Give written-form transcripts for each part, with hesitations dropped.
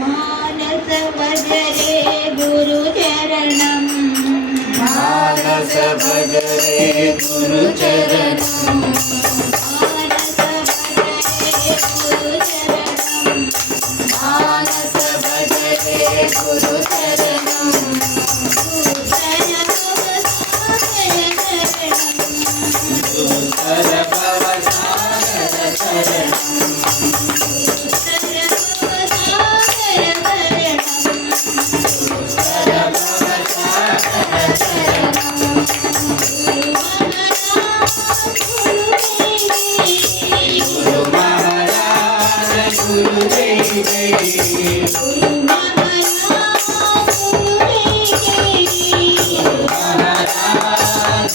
मानस भजरे गुरु चरणम मानस भजरे गुरु चरणम मानस भजरे गुरु चरणम मानस भजरे गुरु चरणम दूसर भवसागर गुरु महाराज गुरु जय जय गुरु महाराज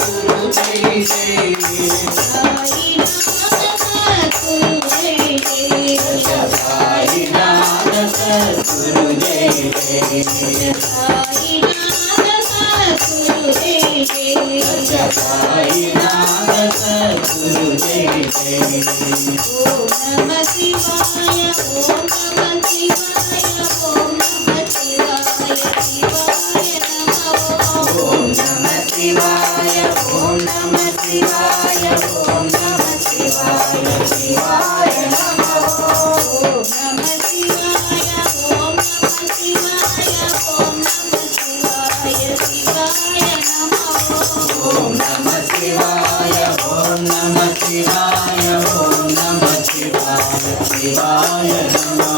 गुरु जय जय साईनाथ सद्गुरु जय जय साईनाथ सद्गुरु जय जय ओम नमः शिवाय ओम नमः शिवाय ओम नमः शिवाय शिवाय नमः ओम नमः शिवाय ओम नमः शिवाय ओम नमः शिवाय शिवाय नमः ओम नमः शिवाय ओम नमः शिवाय ओम नमः शिवाय शिवाय नमः ओम नमः शिवाय ओम नमः शिवाय ओम नमः शिवाय शिवाय नमः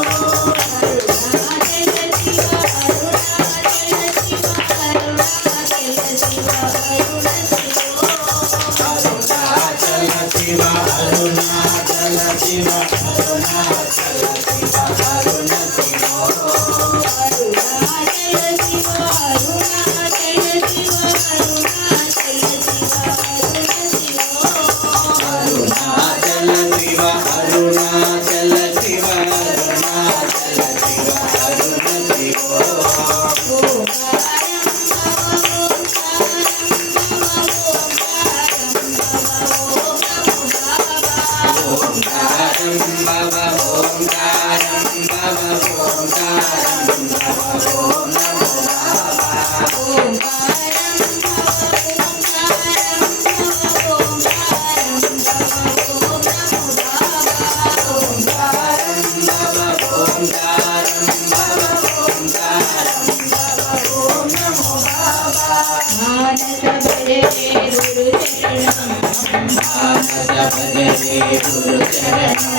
अरुणाचल शिव अरुणाचल शिव अरुणाचल शिव अरुण शिव अरुणाचल शिव अरुणाचल शिव अरुणाचल शिव अरुण शिव ओंकारं भव ओंकारं भव ओंकारं भव ओम नमो ओंकारं भव ओंकारं भव ओंकारं भव ओम नमो मानस भजरे गुरु चरणम मानस भजरे गुरु चरणम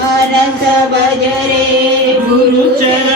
मानस भजरे गुरु चरणम